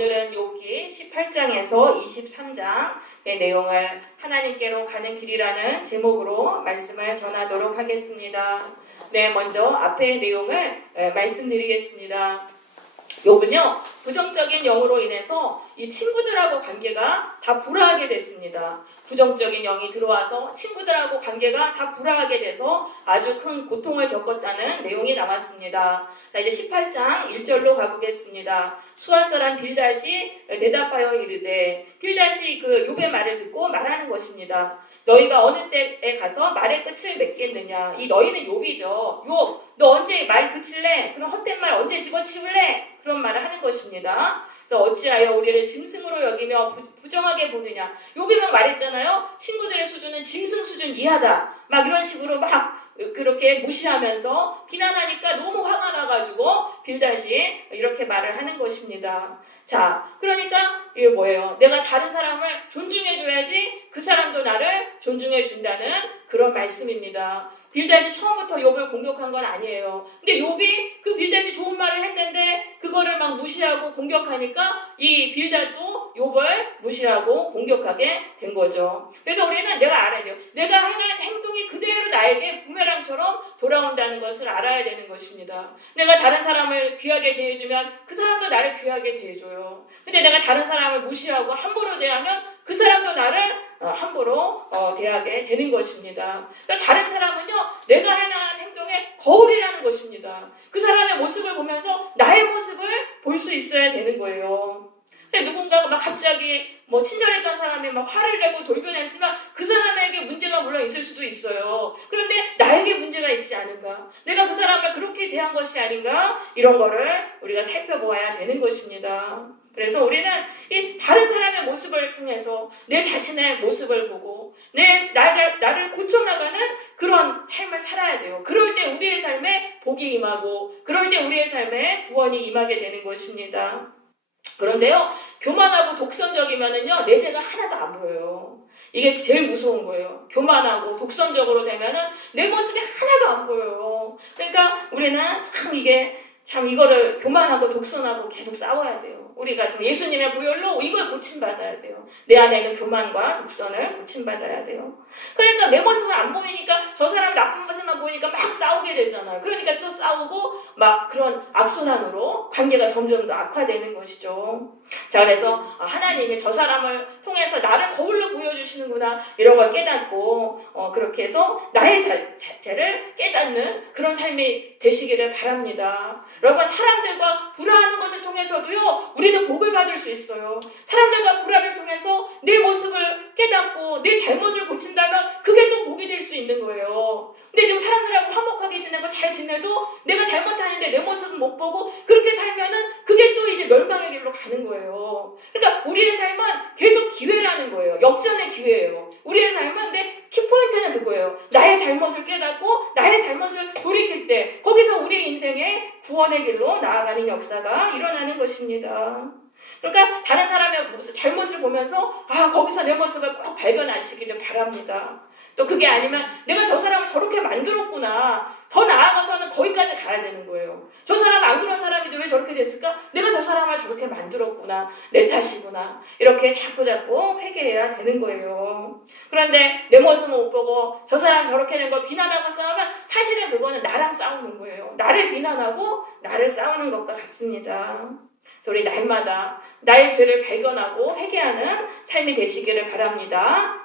오늘은 욥기 18장에서 23장의 내용을 하나님께로 가는 길이라는 제목으로 말씀을 전하도록 하겠습니다. 네, 먼저 앞의 내용을 말씀드리겠습니다. 욥은요, 부정적인 영으로 인해서 이 친구들하고 관계가 다 불화하게 됐습니다. 부정적인 영이 들어와서 친구들하고 관계가 다 불화하게 돼서 아주 큰 고통을 겪었다는 내용이 나왔습니다. 자, 이제 18장 1절로 가보겠습니다. 수아 사람 빌닷이 대답하여 이르되, 빌닷이 그 욥의 말을 듣고 말하는 것입니다. 너희가 어느 때에 가서 말의 끝을 맺겠느냐. 이 너희는 욥이죠. 욥, 너 언제 말 그칠래? 그럼 헛된 말 언제 집어치울래? 그런 말을 하는 것입니다. 그래서 어찌하여 우리를 짐승으로 여기며 부정하게 보느냐. 욥이만 말했잖아요. 친구들의 수준은 짐승 수준 이하다. 막 이런 식으로 막 그렇게 무시하면서 비난하니까 너무 화가 나가지고 빌닷이 이렇게 말을 하는 것입니다. 자, 그러니까 이게 뭐예요? 내가 다른 사람을 존중해줘야지 그 사람도 나를 존중해준다는 그런 말씀입니다. 빌닷이 처음부터 욥을 공격한 건 아니에요. 근데 욥이 그 빌닷이 좋은 말을 했는데 그거를 막 무시하고 공격하니까 이 빌닷도 욥을 무시하고 공격하게 된 거죠. 그래서 우리는 내가 알아야 돼요. 내가 행한 행동이 그대로 나에게 부메랑처럼 돌아온다는 것을 알아야 되는 것입니다. 내가 다른 사람을 귀하게 대해주면 그 사람도 나를 귀하게 대해줘요. 근데 내가 다른 사람을 무시하고 함부로 대하면 그 사람도 나를 함부로 대하게 되는 것입니다. 그러니까 다른 사람은요, 내가 행한 행동의 거울이라는 것입니다. 그 사람의 모습을 보면서 나의 모습을 볼 수 있어야 되는 거예요. 근데 누군가가 막 갑자기 친절했던 사람이 막 화를 내고 돌변했으면 그 사람에게 문제가 물론 있을 수도 있어요. 그런데 나에게 문제가 있지 않은가? 내가 그 사람을 그렇게 대한 것이 아닌가? 이런 거를 우리가 살펴보아야 되는 것입니다. 그래서 우리는 이 다른 사람의 모습을 통해서 내 자신의 모습을 보고 나를 고쳐나가는 그런 삶을 살아야 돼요. 그럴 때 우리의 삶에 복이 임하고 그럴 때 우리의 삶에 구원이 임하게 되는 것입니다. 그런데요, 교만하고 독선적이면은요, 내 죄가 하나도 안 보여요. 이게 제일 무서운 거예요. 교만하고 독선적으로 되면은 내 모습이 하나도 안 보여요. 그러니까 우리는 이거를 교만하고 독선하고 계속 싸워야 돼요. 우리가 좀 예수님의 보혈로 이걸 고침받아야 돼요. 내 안에 있는 교만과 독선을 고침받아야 돼요. 그러니까 내 모습은 안 보이니까 저 사람 나쁜 모습만 보이니까 막 싸우게 되잖아요. 그러니까 또 싸우고 막 그런 악순환으로 관계가 점점 더 악화되는 것이죠. 자, 그래서 하나님이 저 사람을 통해서 나를 거울로 보여주시는구나 이런 걸 깨닫고 그렇게 해서 나의 죄를 깨닫는 그런 삶이 되시기를 바랍니다. 여러분, 사람들과 불화하는 것을 통해서도요, 우리는 복을 받을 수 있어요. 사람들과 불화를 통해서 내 모습을 깨닫고 내 잘못을 고친다면 그게 또 복이 될 수 있는 거예요. 근데 지금 사람들하고 화목하게 지내고 잘 지내도 내가 잘못하는데 내 모습은 못 보고 그렇게 살면은 그게 또 이제 멸망의 길로 가는 거예요. 그러니까 우리의 삶은 계속 기회라는 거예요. 역전의 기회예요. 우리의 삶은 내 키포인트는 그거예요. 나의 잘못을 깨닫고 나의 잘못을 돌이킬 때 거기서 우리의 인생의 구원의 길로 나아가는 역사가 일어나는 것입니다. 그러니까 다른 사람의 잘못을 보면서 거기서 내 모습을 꼭 발견하시기를 바랍니다. 또 그게 아니면 내가 저 사람을 저렇게 만들었구나. 더 나아가서는 거기까지 가야 되는 거예요. 저 사람 안 그런 사람인데 왜 저렇게 됐을까? 내가 저 사람을 저렇게 만들었구나. 내 탓이구나. 이렇게 자꾸 회개해야 되는 거예요. 그런데 내 모습을 못 보고 저 사람 저렇게 된 걸 비난하고 싸우면 사실은 그거는 나랑 싸우는 거예요. 나를 비난하고 나를 싸우는 것과 같습니다. 그래서 우리 날마다 나의 죄를 발견하고 회개하는 삶이 되시기를 바랍니다.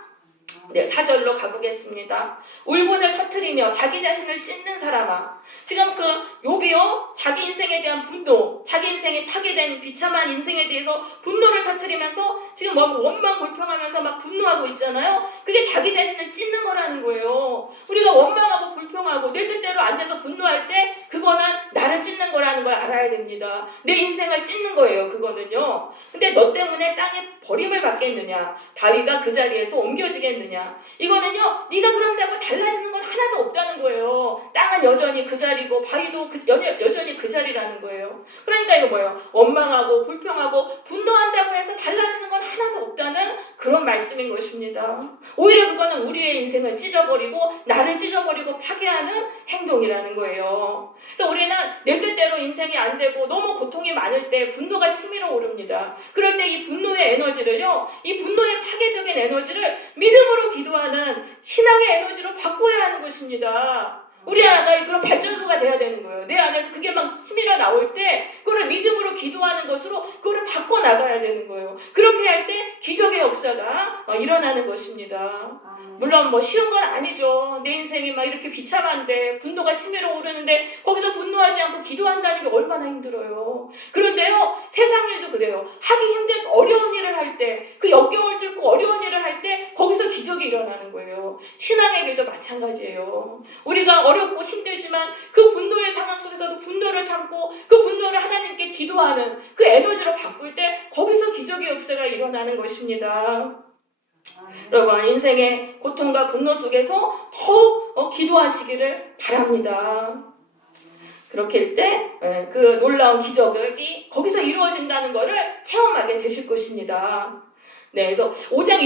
네, 4절로 가보겠습니다. 울분을 터뜨리며 자기 자신을 찢는 사람아. 지금 그 욥이요, 자기 인생에 대한 분노, 자기 인생이 파괴된 비참한 인생에 대해서 분노를 터뜨리면서 지금 원망 불평하면서 막 분노하고 있잖아요. 그게 자기 자신을 찢는 거라는 거예요. 우리가 원망하고 불평하고 내 뜻대로 안 돼서 분노할 때 그거는 나를 찢는 거라는 걸 알아야 됩니다. 내 인생을 찢는 거예요, 그거는요. 근데 너 때문에 땅에 버림을 받겠느냐, 바위가 그 자리에서 옮겨지겠느냐, 이거는요, 네가 그런다고 달라지는 건 하나도 없다는 거예요. 땅은 여전히 그 자리고 바위도 여전히 그 자리라는 거예요. 그러니까 이거 뭐예요? 원망하고 불평하고 분노한다고 해서 달라지는 건 하나도 없다는 그런 그런 말씀인 것입니다. 오히려 그거는 우리의 인생을 찢어버리고 나를 찢어버리고 파괴하는 행동이라는 거예요. 그래서 우리는 내 뜻대로 인생이 안 되고 너무 고통이 많을 때 분노가 치밀어 오릅니다. 그럴 때 이 분노의 에너지를요, 이 분노의 파괴적인 에너지를 믿음으로 기도하는 신앙의 에너지로 바꿔야 하는 것입니다. 우리 안에 그런 발전소가 돼야 되는 거예요. 내 안에서 그게 막 치밀어 나올 때 그걸 믿음으로 기도하는 것으로 그거를 바꿔 나가야 되는 거예요. 그렇게 할 때 기적의 역사가 일어나는 것입니다. 물론 뭐 쉬운 건 아니죠. 내 인생이 막 이렇게 비참한데 분노가 치밀어 오르는데 거기서 분노하지 않고 기도한다는 게 얼마나 힘들어요. 그런데요, 세상 일도 그래요. 하기 힘든 어려운 일을 할 때, 그 역경을 뚫고 어려운 일을 할 때 거기서 기적이 일어나는 거예요. 신앙의 길도 마찬가지예요. 우리가 어렵고 힘들지만 그 분노의 상황 속에서도 분노를 참고 그 분노를 하나님께 기도하는 그 에너지로 바꿀 때 거기서 기적의 역사가 일어나는 것입니다. 여러분, 인생의 고통과 분노 속에서 더욱 기도하시기를 바랍니다. 그렇게 할 때 그 놀라운 기적이 거기서 이루어진다는 것을 체험하게 되실 것입니다. 네, 그래서 5장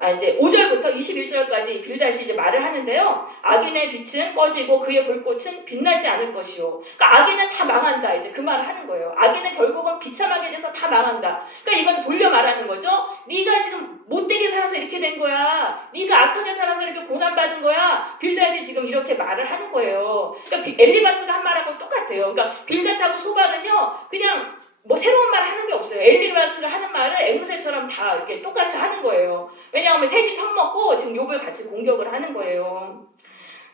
5절부터 21절까지 빌닷이 이제 말을 하는데요. 악인의 빛은 꺼지고 그의 불꽃은 빛나지 않을 것이요. 그러니까 악인은 다 망한다. 이제 그 말을 하는 거예요. 악인은 결국은 비참하게 돼서 다 망한다. 그러니까 이건 돌려 말하는 거죠. 네가 지금 못되게 살아서 이렇게 된 거야. 네가 악하게 살아서 이렇게 고난받은 거야. 빌닷이 지금 이렇게 말을 하는 거예요. 그러니까 엘리바스가 한 말하고 똑같아요. 그러니까 빌닷하고 소발은요, 그냥 뭐 새로운 말 하는 게 없어요. 엘리바스가 하는 말을 앵무새처럼 다 이렇게 똑같이 하는 거예요. 왜냐하면 셋이 편먹고 지금 욥을 같이 공격을 하는 거예요.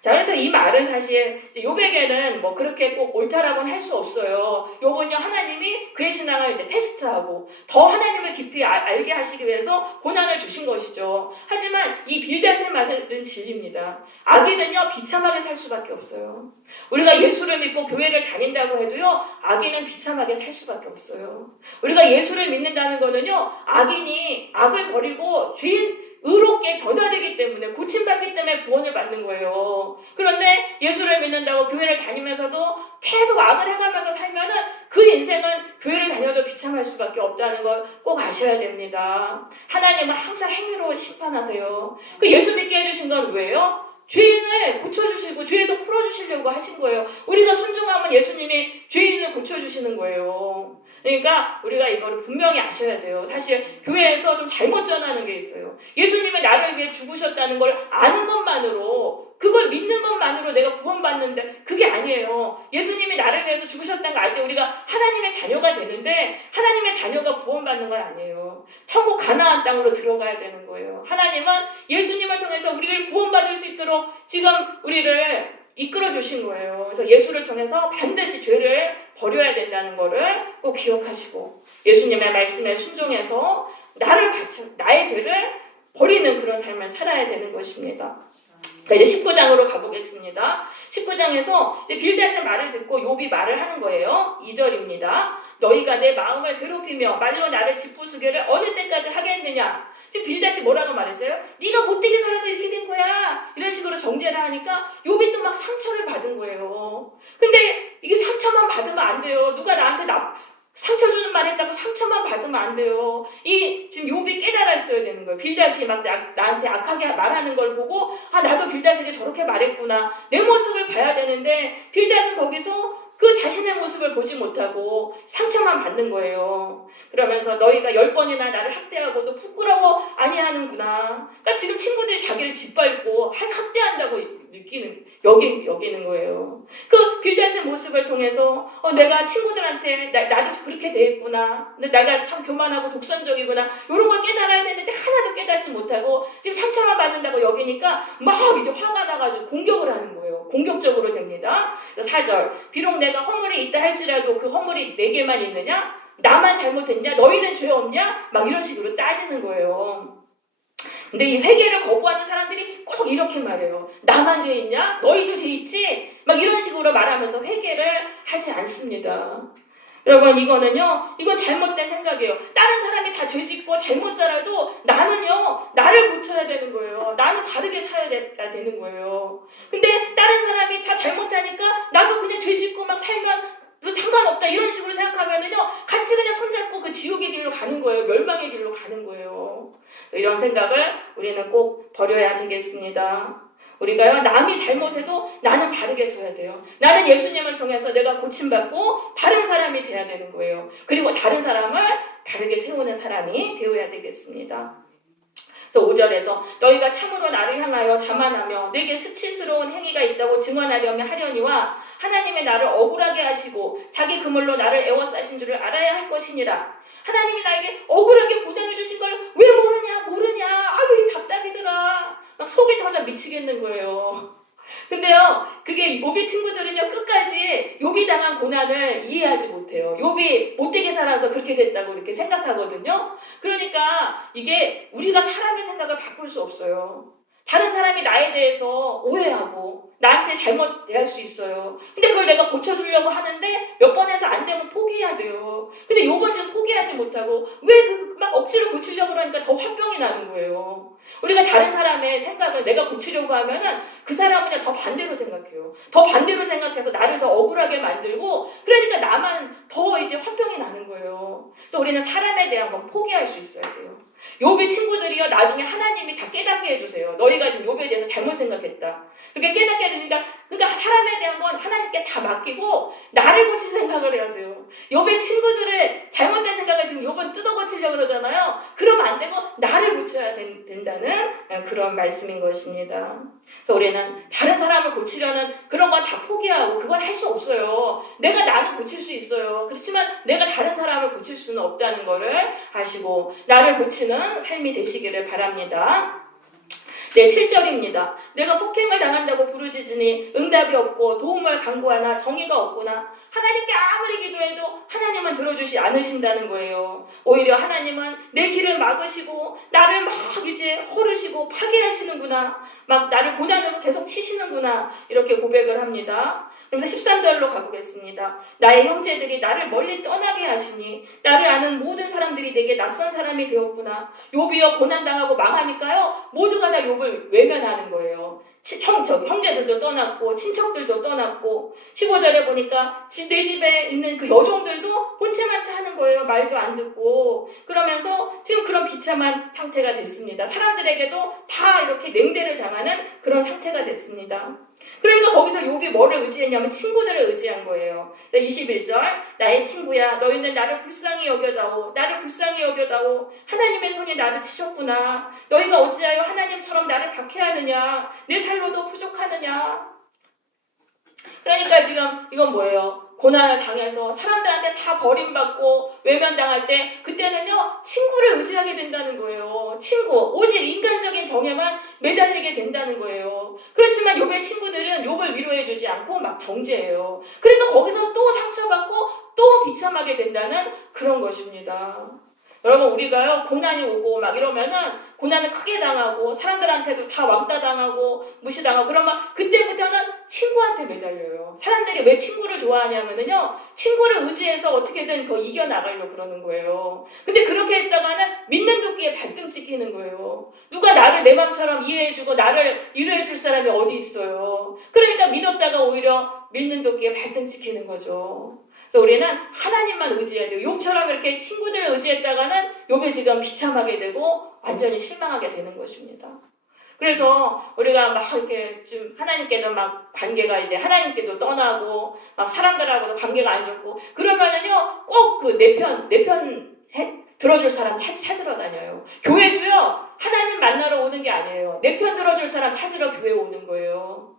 자, 그래서 이 말은 사실 욥에게는 뭐 그렇게 꼭 옳다라고는 할 수 없어요. 욥은요, 하나님이 그의 신앙을 이제 테스트하고 더 하나님을 깊이 알게 하시기 위해서 고난을 주신 것이죠. 하지만 이 빌닷의 말은 진리입니다. 악인은요, 비참하게 살 수밖에 없어요. 우리가 예수를 믿고 교회를 다닌다고 해도요, 악인은 비참하게 살 수밖에 없어요. 우리가 예수를 믿는다는 거는요, 악인이 악을 버리고 죄인 의롭게 변화되기 때문에, 고침받기 때문에 구원을 받는 거예요. 그런데 예수를 믿는다고 교회를 다니면서도 계속 악을 해가면서 살면은 그 인생은 교회를 다녀도 비참할 수밖에 없다는 걸 꼭 아셔야 됩니다. 하나님은 항상 행위로 심판하세요. 그 예수 믿게 해주신 건 왜요? 죄인을 고쳐주시고 죄에서 풀어주시려고 하신 거예요. 우리가 순종하면 예수님이 죄인을 고쳐주시는 거예요. 그러니까 우리가 이거를 분명히 아셔야 돼요. 사실 교회에서 좀 잘못 전하는 게 있어요. 예수님이 나를 위해 죽으셨다는 걸 아는 것만으로, 그걸 믿는 것만으로 내가 구원받는데 그게 아니에요. 예수님이 나를 위해서 죽으셨다는 걸 알 때 우리가 하나님의 자녀가 되는데 하나님의 자녀가 구원받는 건 아니에요. 천국 가나안 땅으로 들어가야 되는 거예요. 하나님은 예수님을 통해서 우리를 구원받을 수 있도록 지금 우리를 이끌어 주신 거예요. 그래서 예수를 통해서 반드시 죄를 버려야 된다는 거를 꼭 기억하시고 예수님의 말씀에 순종해서 나의 죄를 버리는 그런 삶을 살아야 되는 것입니다. 이제 19장으로 가보겠습니다. 19장에서 빌닷의 말을 듣고 욥이 말을 하는 거예요. 2절입니다. 너희가 내 마음을 괴롭히며 말로 나를 짓부수기를 어느 때까지 하겠느냐. 지금 빌닷이 뭐라고 말했어요? 네가 못되게 살아서 이렇게 된 거야. 이런 식으로 정죄를 하니까 욥이 또 막 상처를 받은 거예요. 근데 이게 상처만 받으면 안 돼요. 누가 나한테 상처 주는 말 했다고 상처만 받으면 안 돼요. 지금 욥이 깨달았어야 되는 거예요. 빌닷이 막 나한테 악하게 말하는 걸 보고, 나도 빌닷에게 저렇게 말했구나. 내 모습을 봐야 되는데, 빌닷은 거기서 그 자신의 모습을 보지 못하고 상처만 받는 거예요. 그러면서 너희가 10번이나 나를 학대하고도 부끄러워 아니하는구나. 그러니까 지금 친구들이 자기를 짓밟고 학대한다고 여기는 거예요. 그 빌닷의 모습을 통해서 내가 친구들한테 나도 그렇게 대했구나. 내가 참 교만하고 독선적이구나. 이런 걸 깨달아야 되는데 하나도 깨닫지 못하고 지금 상처만 받는다고 여기니까 막 이제 화가 나가지고 공격을 하는 거예요. 공격적으로 됩니다. 4절. 비록 내가 허물이 있다 할지라도 그 허물이 내게만 있느냐? 나만 잘못했냐? 너희는 죄 없냐? 막 이런 식으로 따지는 거예요. 근데 이 회개를 거부하는 사람들이 꼭 이렇게 말해요. 나만 죄 있냐? 너희도 죄 있지? 막 이런 식으로 말하면서 회개를 하지 않습니다. 여러분, 이건 잘못된 생각이에요. 다른 사람이 다 죄 짓고 잘못 살아도 나는요, 나를 고쳐야 되는 거예요. 나는 바르게 살아야 되는 거예요. 근데 다른 사람이 다 잘못하니까 나도 그냥 죄 짓고 막 살면 상관없다 이런 식으로 생각하면은요, 같이 그냥 손잡고 그 지옥의 길로 가는 거예요. 멸망의 길로 가는 거예요. 이런 생각을 우리는 꼭 버려야 되겠습니다. 우리가요, 남이 잘못해도 나는 바르게 서야 돼요. 나는 예수님을 통해서 내가 고침받고 바른 사람이 돼야 되는 거예요. 그리고 다른 사람을 바르게 세우는 사람이 되어야 되겠습니다. 그래서 5절에서 너희가 참으로 나를 향하여 자만하며 내게 수치스러운 행위가 있다고 증언하려면 하려니와 하나님의 나를 억울하게 하시고 자기 그물로 나를 애워싸신 줄을 알아야 할 것이니라. 하나님이 나에게 억울하게 고난을 주신 걸 왜 모르냐. 아유, 답답이더라. 막 속이 터져 미치겠는 거예요. 근데요, 그게 욥의 친구들은요, 끝까지 욥이 당한 고난을 이해하지 못해요. 욥이 못되게 살아서 그렇게 됐다고 이렇게 생각하거든요. 그러니까 이게 우리가 사람의 생각을 바꿀 수 없어요. 다른 사람이 나에 대해서 오해하고 나한테 잘못 대할 수 있어요. 근데 그걸 내가 고쳐주려고 하는데 몇 번 해서 안 되면 포기해야 돼요. 근데 욥은 지금 포기하지 못하고 왜 막 억지로 고치려고 그러니까 더 화병이 나는 거예요. 우리가 다른 사람의 생각을 내가 고치려고 하면은 그 사람은 그냥 더 반대로 생각해요. 더 반대로 생각해서 나를 더 억울하게 만들고 그러니까 나만 더 이제 화병이 나는 거예요. 그래서 우리는 사람에 대한 건 포기할 수 있어야 돼요. 욥의 친구들이요, 나중에 하나님이 다 깨닫게 해주세요. 너희가 지금 욥에 대해서 잘못 생각했다. 그렇게 깨닫게 해주니까, 그러니까 사람에 대한 건 하나님께 다 맡기고 나를 고칠 생각을 해야 돼요. 욥의 친구들을 잘못된 생각을 지금 욥은 뜯어 고치려고 그러잖아요. 그러면 안 되고 나를 고쳐야 된다는 그런 말씀인 것입니다. 그래서 우리는 다른 사람을 고치려는 그런 건 다 포기하고 그걸 할 수 없어요. 내가 나는 고칠 수 있어요. 그렇지만 내가 다른 사람을 고칠 수는 없다는 것을 아시고 나를 고치는 삶이 되시기를 바랍니다. 네, 7절입니다. 내가 폭행을 당한다고 부르짖으니 응답이 없고 도움을 간구하나 정의가 없구나. 하나님께 아무리 기도해도 하나님은 들어주지 않으신다는 거예요. 오히려 하나님은 내 길을 막으시고 나를 막 이제 허르시고 파괴하시는구나. 막 나를 고난으로 계속 치시는구나. 이렇게 고백을 합니다. 그래서 13절로 가보겠습니다. 나의 형제들이 나를 멀리 떠나게 하시니 나를 아는 모든 사람들이 내게 낯선 사람이 되었구나. 욥이요, 고난당하고 망하니까요, 모두가 다 욥을 외면하는 거예요. 형제들도 떠났고 친척들도 떠났고 15절에 보니까 내 집에 있는 그 여종들도 본체만차 하는 거예요. 말도 안 듣고. 그러면서 지금 그런 비참한 상태가 됐습니다. 사람들에게도 다 이렇게 냉대를 당하는 그런 상태가 됐습니다. 그러니까 거기서 욥이 뭐를 의지했냐면 친구들을 의지한 거예요. 21절 나의 친구야 너희는 나를 불쌍히 여겨다오. 나를 불쌍히 여겨다오. 하나님의 손이 나를 치셨구나. 너희가 어찌하여 하나님처럼 나를 박해하느냐. 내 살로도 부족하느냐. 그러니까 지금 이건 뭐예요? 고난을 당해서 사람들한테 다 버림받고 외면당할 때 그때는요 친구를 의지하게 된다는 거예요. 친구, 오직 인간적인 정에만 매달리게 된다는 거예요. 그렇지만 욥의 친구들은 욥을 위로해주지 않고 막 정죄해요. 그러니까 거기서 또 상처받고 또 비참하게 된다는 그런 것입니다. 여러분 우리가요 고난이 오고 막 이러면은 고난을 크게 당하고 사람들한테도 다 왕따 당하고 무시당하고 그러면 그때부터는 친구한테 매달려요. 사람들이 왜 친구를 좋아하냐면은요 친구를 의지해서 어떻게든 그 이겨나가려고 그러는 거예요. 근데 그렇게 했다가는 믿는 도끼에 발등 찍히는 거예요. 누가 나를 내 맘처럼 이해해주고 나를 위로해줄 사람이 어디 있어요. 그러니까 믿었다가 오히려 믿는 도끼에 발등 찍히는 거죠. 그래서 우리는 하나님만 의지해야 돼요. 욥처럼 이렇게 친구들을 의지했다가는 욥이 지금 비참하게 되고 완전히 실망하게 되는 것입니다. 그래서 우리가 막 이렇게 좀 하나님께도 막 관계가 이제 하나님께도 떠나고 막 사람들하고도 관계가 안 좋고 그러면은요 꼭 그 내 편 들어줄 사람 찾으러 다녀요. 교회도요 하나님 만나러 오는 게 아니에요. 내 편 들어줄 사람 찾으러 교회 오는 거예요.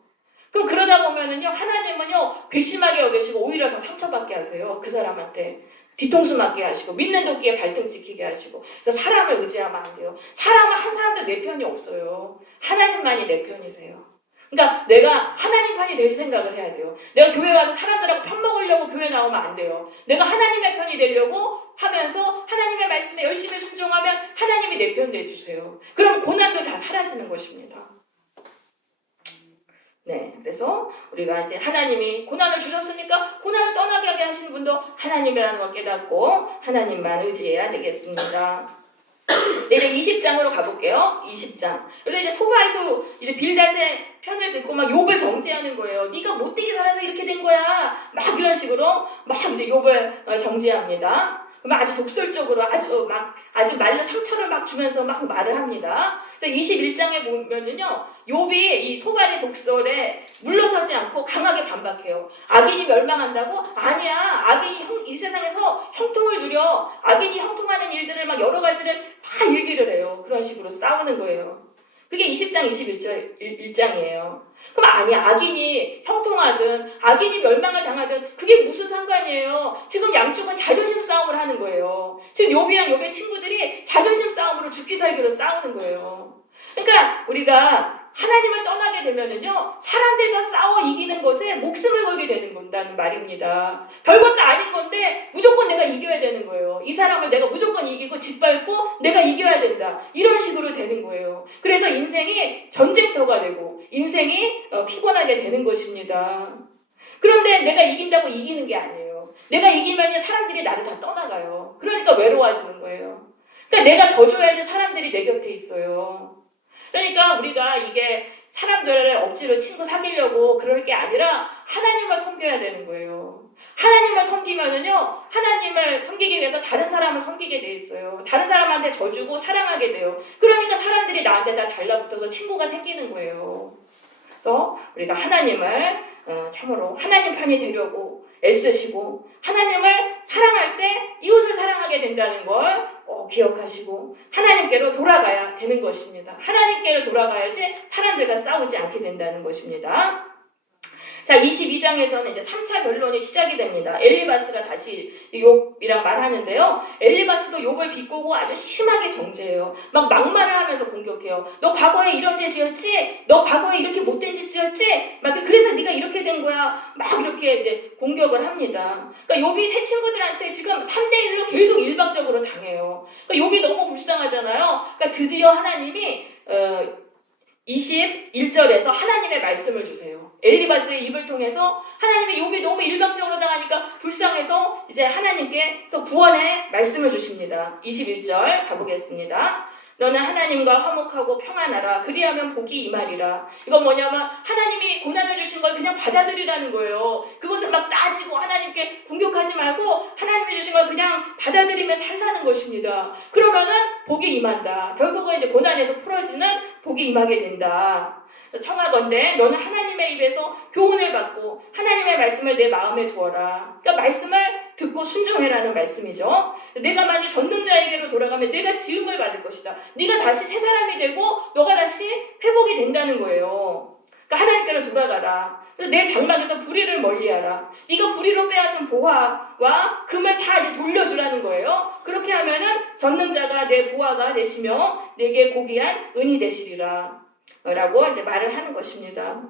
그럼 그러다 보면은요, 하나님은요, 괘씸하게 여기시고 오히려 더 상처받게 하세요. 그 사람한테. 뒤통수 맞게 하시고, 믿는 도끼에 발등 찍히게 하시고. 그래서 사람을 의지하면 안 돼요. 한 사람도 내 편이 없어요. 하나님만이 내 편이세요. 그러니까 내가 하나님 편이 될 생각을 해야 돼요. 내가 교회 와서 사람들하고 편 먹으려고 교회 나오면 안 돼요. 내가 하나님의 편이 되려고 하면서 하나님의 말씀에 열심히 순종하면 하나님이 내 편 돼주세요. 그럼 고난도 다 사라지는 것입니다. 네, 그래서 우리가 이제 하나님이 고난을 주셨으니까 고난을 떠나게 하게 하시는 분도 하나님이라는 걸 깨닫고 하나님만 의지해야 되겠습니다. 네, 이제 20장으로 가볼게요. 20장. 그래서 이제 소발도 이제 빌닷의 편을 듣고 막 욥을 정죄하는 거예요. 네가 못되게 살아서 이렇게 된 거야. 막 이런 식으로 막 이제 욥을 정죄합니다. 그러면 아주 독설적으로 아주 말로 상처를 막 주면서 막 말을 합니다. 21장에 보면은요, 욥이 이 소발의 독설에 물러서지 않고 강하게 반박해요. 악인이 멸망한다고? 아니야. 악인이 이 세상에서 형통을 누려. 악인이 형통하는 일들을 막 여러 가지를 다 얘기를 해요. 그런 식으로 싸우는 거예요. 그게 20장 21장이에요. 그럼 아니야. 악인이 형통하든 악인이 멸망을 당하든 그게 무슨 상관이에요. 지금 양쪽은 자존심 싸움을 하는 거예요. 지금 욥이랑 욥의 친구들이 자존심 싸움으로 죽기 살기로 싸우는 거예요. 그러니까 우리가 하나님을 떠나게 되면은요, 사람들과 싸워 이기는 것에 목숨을 걸게 되는 건다는 말입니다. 별것도 아닌 건데 무조건 내가 이겨야 되는 거예요. 이 사람을 내가 무조건 이기고 짓밟고 내가 이겨야 된다. 이런 식으로 되는 거예요. 그래서 인생이 전쟁터가 되고 인생이 피곤하게 되는 것입니다. 그런데 내가 이긴다고 이기는 게 아니에요. 내가 이기면 사람들이 나를 다 떠나가요. 그러니까 외로워지는 거예요. 그러니까 내가 져줘야지 사람들이 내 곁에 있어요. 그러니까 우리가 이게 사람들을 억지로 친구 사귀려고 그럴 게 아니라 하나님을 섬겨야 되는 거예요. 하나님을 섬기면은요, 하나님을 섬기기 위해서 다른 사람을 섬기게 돼 있어요. 다른 사람한테 져주고 사랑하게 돼요. 그러니까 사람들이 나한테 다 달라붙어서 친구가 생기는 거예요. 그래서 우리가 하나님을 참으로 하나님 편이 되려고 애쓰시고 하나님을 사랑할 때 이웃을 사랑하게 된다는 걸 기억하시고 하나님께로 돌아가야 되는 것입니다. 하나님께로 돌아가야지 사람들과 싸우지 않게 된다는 것입니다. 자, 22장에서는 이제 3차 변론이 시작이 됩니다. 엘리바스가 다시 욥이랑 말하는데요. 엘리바스도 욥을 비꼬고 아주 심하게 정죄해요. 막 막말을 하면서 공격해요. 너 과거에 이런 죄 지었지? 너 과거에 이렇게 못된 짓 지었지? 막 그래서 네가 이렇게 된 거야. 막 이렇게 이제 공격을 합니다. 그러니까 욥이 새 친구들한테 지금 3대1로 계속 일방적으로 당해요. 그러니까 욥이 너무 불쌍하잖아요. 그러니까 드디어 하나님이 21절에서 하나님의 말씀을 주세요. 엘리바스의 입을 통해서 하나님의 욥이 너무 일방적으로 당하니까 불쌍해서 이제 하나님께서 구원의 말씀을 주십니다. 21절 가보겠습니다. 너는 하나님과 화목하고 평안하라. 그리하면 복이 임하리라. 이건 뭐냐면 하나님이 고난을 주신 걸 그냥 받아들이라는 거예요. 그것을 막 따지고 하나님께 공격하지 말고 하나님이 주신 걸 그냥 받아들이며 살라는 것입니다. 그러면은 복이 임한다. 결국은 이제 고난에서 풀어지는 복이 임하게 된다. 청하건대 너는 하나님의 입에서 교훈을 받고 하나님의 말씀을 내 마음에 두어라. 그러니까 말씀을 듣고 순종해라는 말씀이죠. 내가 만약 전능자에게로 돌아가면 내가 지음을 받을 것이다. 네가 다시 새 사람이 되고 너가 다시 회복이 된다는 거예요. 그러니까 하나님께로 돌아가라. 내 장막에서 불의를 멀리하라. 네가 불의로 빼앗은 보화와 금을 다 이제 돌려주라는 거예요. 그렇게 하면은 전능자가 내 보화가 되시며 내게 고귀한 은이 되시리라. 라고 이제 말을 하는 것입니다.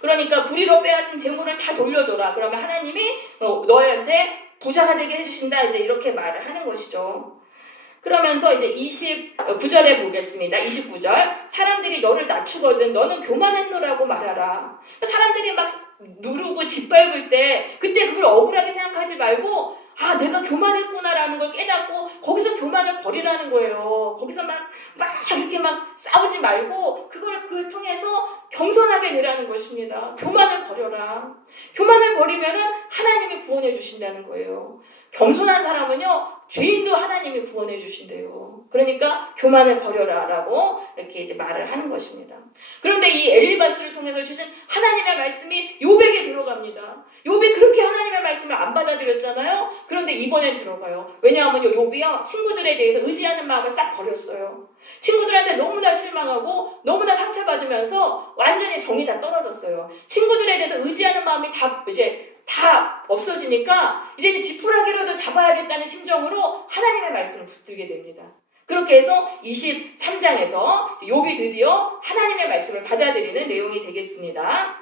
그러니까 불의로 빼앗은 재물을 다 돌려줘라. 그러면 하나님이 너희한테 부자가 되게 해주신다. 이제 이렇게 말을 하는 것이죠. 그러면서 이제 29절에 보겠습니다. 29절. 사람들이 너를 낮추거든 너는 교만했노라고 말하라. 사람들이 막 누르고 짓밟을 때 그때 그걸 억울하게 생각하지 말고 아, 내가 교만했구나라는 걸 깨닫고 거기서 교만을 버리라는 거예요. 거기서 막 이렇게 막 싸우지 말고 그걸 통해서 겸손하게 되라는 것입니다. 교만을 버려라. 교만을 버리면은 하나님이 구원해 주신다는 거예요. 겸손한 사람은요, 죄인도 하나님이 구원해 주신대요. 그러니까 교만을 버려라라고 이렇게 이제 말을 하는 것입니다. 그런데 이 엘리바스를 통해서 주신 하나님의 말씀이 욥에게 들어갑니다. 욥이 그렇게 하나님의 말씀을 안 받아들였잖아요. 그런데 이번엔 들어가요. 왜냐하면 욥이요, 친구들에 대해서 의지하는 마음을 싹 버렸어요. 친구들한테 너무나 실망하고 너무나 상처받으면서 완전히 정이 다 떨어졌어요. 친구들에 대해서 의지하는 마음이 다 없어지니까 이제 지푸라기라도 잡아야겠다는 심정으로 하나님의 말씀을 붙들게 됩니다. 그렇게 해서 23장에서 욥이 드디어 하나님의 말씀을 받아들이는 내용이 되겠습니다.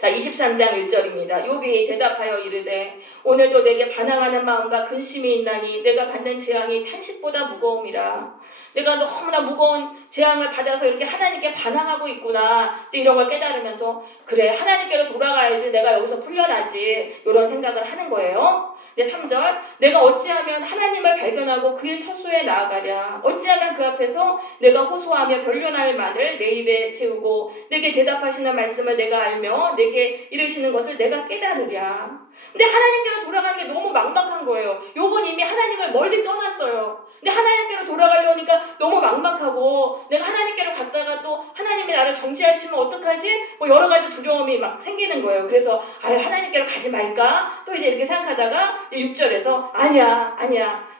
자, 23장 1절입니다. 욥이 대답하여 이르되 오늘도 내게 반항하는 마음과 근심이 있나니 내가 받는 재앙이 탄식보다 무거움이라. 내가 너무나 무거운 재앙을 받아서 이렇게 하나님께 반항하고 있구나. 이런 걸 깨달으면서 그래, 하나님께로 돌아가야지 내가 여기서 풀려나지. 이런 생각을 하는 거예요. 3절 내가 어찌하면 하나님을 발견하고 그의 처소에 나아가랴. 어찌하면 그 앞에서 내가 호소하며 변론할 말을 내 입에 채우고 내게 대답하시는 말씀을 내가 알며 내게 이르시는 것을 내가 깨달으랴. 근데 하나님께로 돌아가는 게 너무 막막한 거예요. 욥은 이미 하나님을 멀리 떠났어요. 근데 하나님께로 돌아가려니까 너무 막막하고 내가 하나님께로 갔다가 또 하나님이 나를 정죄하시면 어떡하지? 뭐 여러 가지 두려움이 막 생기는 거예요. 그래서 하나님께로 가지 말까? 또 이제 이렇게 생각하다가 6절에서 아니야.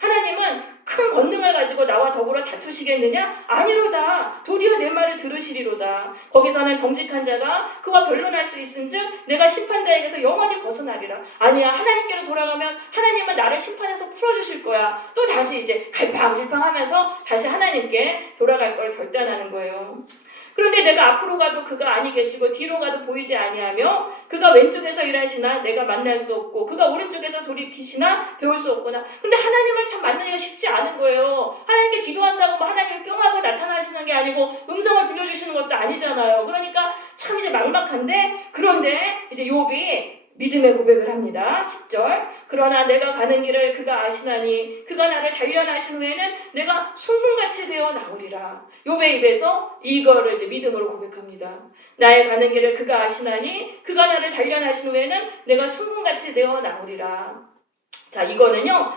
하나님은 큰 권능을 가지고 나와 더불어 다투시겠느냐? 아니로다. 도리어 내 말을 들으시리로다. 거기서는 정직한 자가 그와 변론할 수 있은즉 내가 심판자에게서 영원히 벗어나리라. 아니야. 하나님께로 돌아가면 하나님은 나를 심판해서 풀어주실 거야. 또 다시 이제 갈팡질팡하면서 다시 하나님께 돌아갈 걸 결단하는 거예요. 그런데 내가 앞으로 가도 그가 아니 계시고 뒤로 가도 보이지 아니하며 그가 왼쪽에서 일하시나 내가 만날 수 없고 그가 오른쪽에서 돌이키시나 배울 수 없구나. 근데 하나님을 참 만나기가 쉽지 않은 거예요. 하나님께 기도한다고 뭐 하나님이 뿅하고 나타나시는 게 아니고 음성을 들려주시는 것도 아니잖아요. 그러니까 참 이제 막막한데, 그런데 이제 욥이 믿음의 고백을 합니다. 10절. 그러나 내가 가는 길을 그가 아시나니 그가 나를 단련하신 후에는 내가 순금같이 되어 나오리라. 욥의 입에서 이거를 이제 믿음으로 고백합니다. 나의 가는 길을 그가 아시나니 그가 나를 단련하신 후에는 내가 순금같이 되어 나오리라. 자, 이거는요,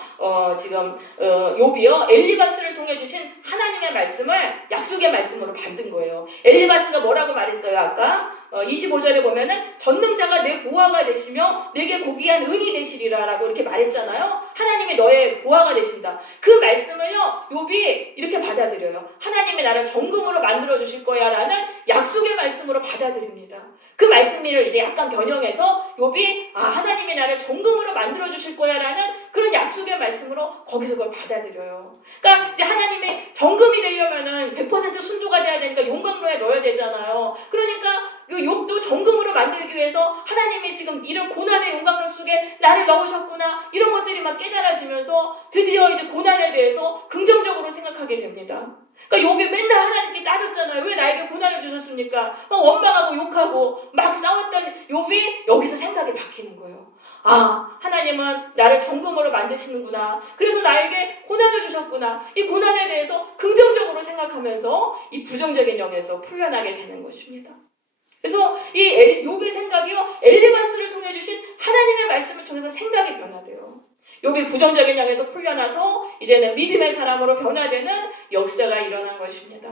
지금, 욥이요, 엘리바스를 통해 주신 하나님의 말씀을 약속의 말씀으로 받은 거예요. 엘리바스가 뭐라고 말했어요, 아까? 25절에 보면은, 전능자가 내 보화가 되시며, 내게 고귀한 은이 되시리라, 라고 이렇게 말했잖아요. 하나님이 너의 보화가 되신다. 그 말씀을요, 욥이 이렇게 받아들여요. 하나님이 나를 정금으로 만들어 주실 거야, 라는 약속의 말씀으로 받아들입니다. 그 말씀을 이제 약간 변형해서, 욥이, 하나님이 나를 정금으로 만들어 주실 거야, 라는 그런 약속의 말씀으로 거기서 그걸 받아들여요. 그러니까 이제 하나님이 정금이 되려면은 100% 순도가 돼야 되니까 용광로에 넣어야 되잖아요. 그러니까 욥도 정금으로 만들기 위해서 하나님이 지금 이런 고난의 용광로 속에 나를 넣으셨구나, 이런 것들이 막 깨달아지면서 드디어 이제 고난에 대해서 긍정적으로 생각하게 됩니다. 그러니까 욥이 맨날 하나님께 따졌잖아요. 왜 나에게 고난을 주셨습니까? 막 원망하고 욕하고 막 싸웠던 욥이 여기서 생각이 바뀌는 거예요. 하나님은 나를 정금으로 만드시는구나. 그래서 나에게 고난을 주셨구나. 이 고난에 대해서 긍정적으로 생각하면서 이 부정적인 영에서 풀려나게 되는 것입니다. 그래서 이 욥의 생각이요, 엘리바스를 통해 주신 하나님의 말씀을 통해서 생각이 변화돼요. 욥이 부정적인 영에서 풀려나서 이제는 믿음의 사람으로 변화되는 역사가 일어난 것입니다.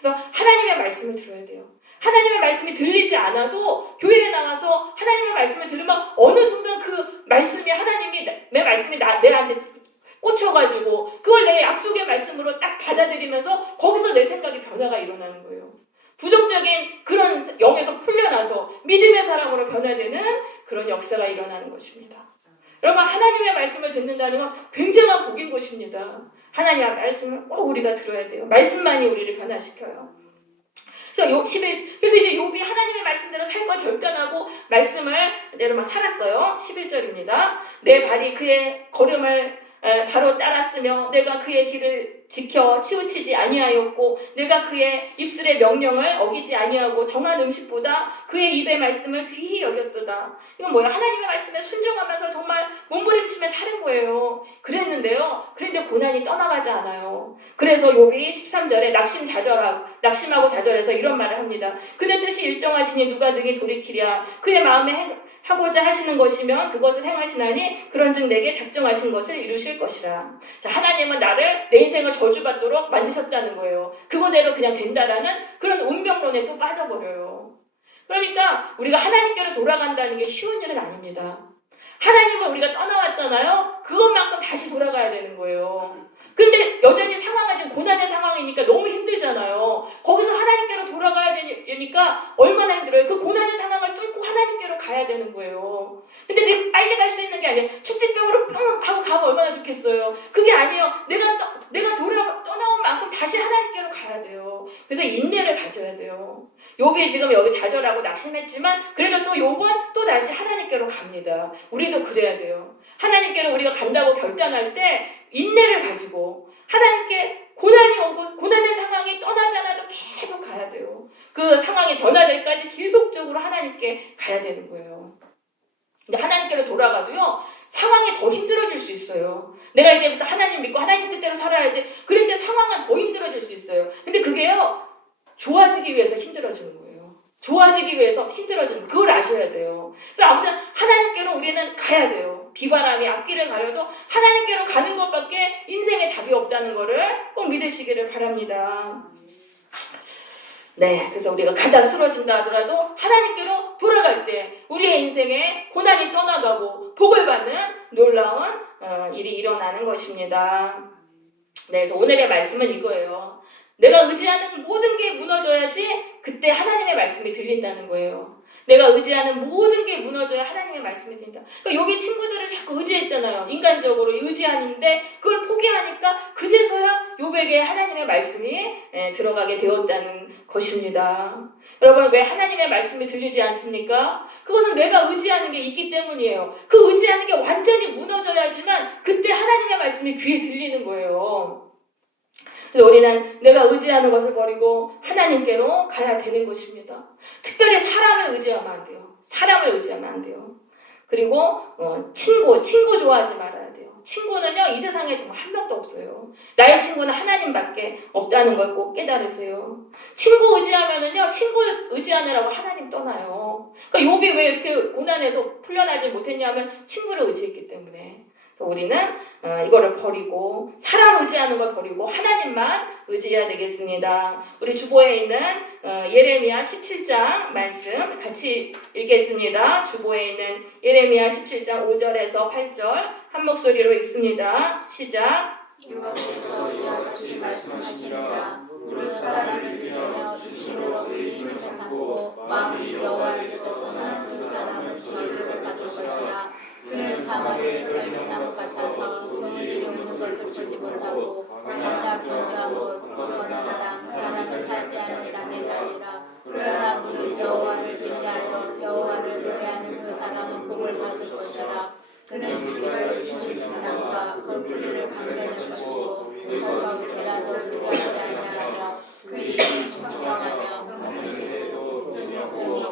그래서 하나님의 말씀을 들어야 돼요. 하나님의 말씀이 들리지 않아도 교회에 나와서 하나님의 말씀을 들으면 어느 순간 그 말씀이, 하나님의 말씀이 내한테 꽂혀가지고 그걸 내 약속의 말씀으로 딱 받아들이면서 거기서 내 생각이 변화가 일어나는 거예요. 부정적인 그런 영에서 풀려나서 믿음의 사람으로 변화되는 그런 역사가 일어나는 것입니다. 여러분, 하나님의 말씀을 듣는다는 건 굉장한 복인 것입니다. 하나님의 말씀을 꼭 우리가 들어야 돼요. 말씀만이 우리를 변화시켜요. 그래서 그래서 이제 욥이 하나님의 말씀대로 살 걸 결단하고 말씀을 대로 막 살았어요. 11절입니다. 내 발이 그의 걸음을 바로 따랐으며 내가 그의 길을 지켜 치우치지 아니하였고 내가 그의 입술의 명령을 어기지 아니하고 정한 음식보다 그의 입의 말씀을 귀히 여겼도다. 이건 뭐야? 하나님의 말씀에 순종하면서 정말 몸부림치며 사는 거예요. 그런데 고난이 떠나가지 않아요. 그래서 욥이 13절에 낙심하고 좌절해서 이런 말을 합니다. 그의 뜻이 일정하시니 누가 능히 돌이키랴. 그의 마음에 하고자 하시는 것이면 그것을 행하시나니 그런즉 내게 작정하신 것을 이루실 것이라. 자, 하나님은 나를, 내 인생을 저주받도록 만드셨다는 거예요. 그거대로 그냥 된다라는 그런 운명론에 또 빠져버려요. 그러니까 우리가 하나님께로 돌아간다는 게 쉬운 일은 아닙니다. 하나님을 우리가 떠나왔잖아요. 그것만큼 다시 돌아가야 되는 거예요. 근데 여전히 상황은 지금 고난의 상황이니까 너무 힘들잖아요. 거기서 하나님께로 돌아가야 되니까 얼마나 힘들어요. 그 고난의 상황을 뚫고 하나님께로 가야 되는 거예요. 근데 내가 빨리 갈 수 있는 게 아니에요. 축제병으로 뿅 하고 가면 얼마나 좋겠어요. 그게 아니에요. 내가 떠나온 만큼 다시 하나님께로 가야 돼요. 그래서 인내를 가져야 돼요. 욥이 지금 여기 좌절하고 낙심했지만 그래도 또 욥은 또 다시 하나님께로 갑니다. 우리도 그래야 돼요. 하나님께로 우리가 간다고 결단할 때 인내를 가지고 하나님께 고난이 오고 고난의 상황이 떠나지 않아도 계속 가야 돼요. 그 상황이 변화될 때까지 계속적으로 하나님께 가야 되는 거예요. 근데 하나님께로 돌아가도요, 상황이 더 힘들어질 수 있어요. 내가 이제부터 하나님 믿고 하나님 뜻대로 살아야지. 그런데 상황은 더 힘들어질 수 있어요. 근데 그게요, 좋아지기 위해서 힘들어지는 거예요. 좋아지기 위해서 힘들어지는 그걸 아셔야 돼요. 그래서 아무튼 하나님께로 우리는 가야 돼요. 비바람이 앞길을 가려도 하나님께로 가는 것밖에 인생에 답이 없다는 것을 꼭 믿으시기를 바랍니다. 네, 그래서 우리가 가다 쓰러진다 하더라도 하나님께로 돌아갈 때 우리의 인생에 고난이 떠나가고 복을 받는 놀라운 일이 일어나는 것입니다. 네, 그래서 오늘의 말씀은 이거예요. 내가 의지하는 모든 게 무너져야지 그때 하나님의 말씀이 들린다는 거예요. 내가 의지하는 모든 게 무너져야 하나님의 말씀이 들린다. 그러니까 욥이 친구들을 자꾸 의지했잖아요. 인간적으로 의지하는데 그걸 포기하니까 그제서야 욥에게 하나님의 말씀이 들어가게 되었다는 것입니다. 여러분, 왜 하나님의 말씀이 들리지 않습니까? 그것은 내가 의지하는 게 있기 때문이에요. 그 의지하는 게 완전히 무너져야지만 그때 하나님의 말씀이 귀에 들리는 거예요. 그래서 우리는 내가 의지하는 것을 버리고 하나님께로 가야 되는 것입니다. 특별히 사람을 의지하면 안 돼요. 사람을 의지하면 안 돼요. 그리고 친구 좋아하지 말아야 돼요. 친구는요, 이 세상에 정말 한 명도 없어요. 나의 친구는 하나님밖에 없다는 걸 꼭 깨달으세요. 친구 의지하면은요, 친구 의지하느라고 하나님 떠나요. 그러니까 욥이 왜 이렇게 고난에서 풀려나지 못했냐면 친구를 의지했기 때문에. 우리는 이거를 버리고 사람 의지하는 걸 버리고 하나님만 의지해야 되겠습니다. 우리 주보에 있는 예레미야 17장 말씀 같이 읽겠습니다. 주보에 있는 예레미야 17장 5절에서 8절 한 목소리로 읽습니다. 시작. 여호와께서 이와 같이 말씀하시니라. 그 사람을 믿으며 육신으로 그의 힘을 삼고 마음이 여호와께서 떠난 그 사람은 저주를 받을 것이라. 그는 사막의 떨기나무 같아서 좋은 일이 없는 것을 보지 못하고 바다 견고한 곳 뻔뻔한 땅 사람을 살지 않은 땅에 살리라. 그러나 무릇 여호와를 제시하여 여호와를 의뢰하는 그 사람은 복을 받을 것이라. 그는 시골을 심은 나무가 그 뿌리를 강변할 것이고 흙과 부채라도 두려워하지 아니하며 그 입이 청정하며 그물도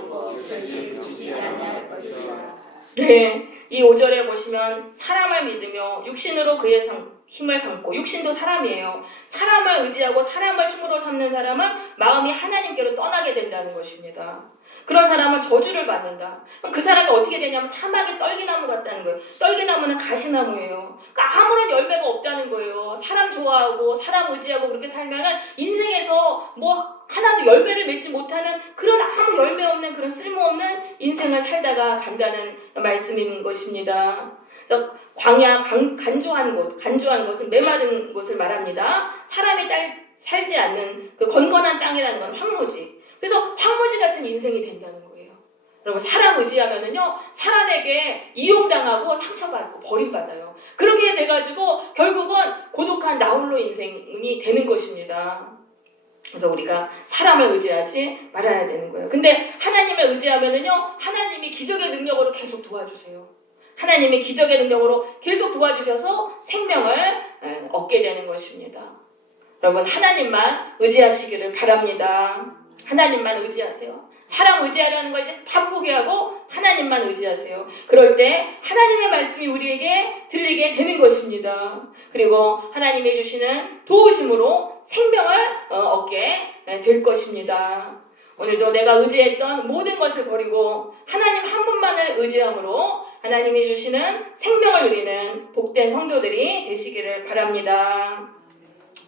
먹고 뜻이 죽지 아니할 것이라. 네, 이 5절에 보시면 사람을 믿으며 육신으로 그의 힘을 삼고, 육신도 사람이에요. 사람을 의지하고 사람을 힘으로 삼는 사람은 마음이 하나님께로 떠나게 된다는 것입니다. 그런 사람은 저주를 받는다. 그럼 그 사람이 어떻게 되냐면 사막의 떨기나무 같다는 거예요. 떨기나무는 가시나무예요. 그러니까 아무런 열매가 없다는 거예요. 사람 좋아하고 사람 의지하고 그렇게 살면은 인생에서 뭐 하나도 열매를 맺지 못하는 그런 아무 열매 없는 그런 쓸모없는 인생을 살다가 간다는 말씀인 것입니다. 그래서 광야 간조한 곳은 메마른 곳을 말합니다. 사람이 살지 않는 그 건건한 땅이라는 건 황무지. 그래서 황무지 같은 인생이 된다는 거예요. 여러분, 사람 의지하면은요, 사람에게 이용당하고 상처받고 버림받아요. 그렇게 돼가지고 결국은 고독한 나홀로 인생이 되는 것입니다. 그래서 우리가 사람을 의지하지 말아야 되는 거예요. 근데 하나님을 의지하면은요, 하나님이 기적의 능력으로 계속 도와주세요. 하나님이 기적의 능력으로 계속 도와주셔서 생명을 얻게 되는 것입니다. 여러분, 하나님만 의지하시기를 바랍니다. 하나님만 의지하세요. 사람 의지하려는 걸 이제 다 포기하고 하나님만 의지하세요. 그럴 때 하나님의 말씀이 우리에게 들리게 되는 것입니다. 그리고 하나님이 주시는 도우심으로 생명을 얻게 될 것입니다. 오늘도 내가 의지했던 모든 것을 버리고 하나님 한 분만을 의지함으로 하나님이 주시는 생명을 누리는 복된 성도들이 되시기를 바랍니다.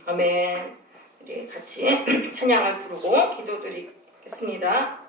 아멘. 우리 같이 찬양을 부르고 기도드리겠습니다.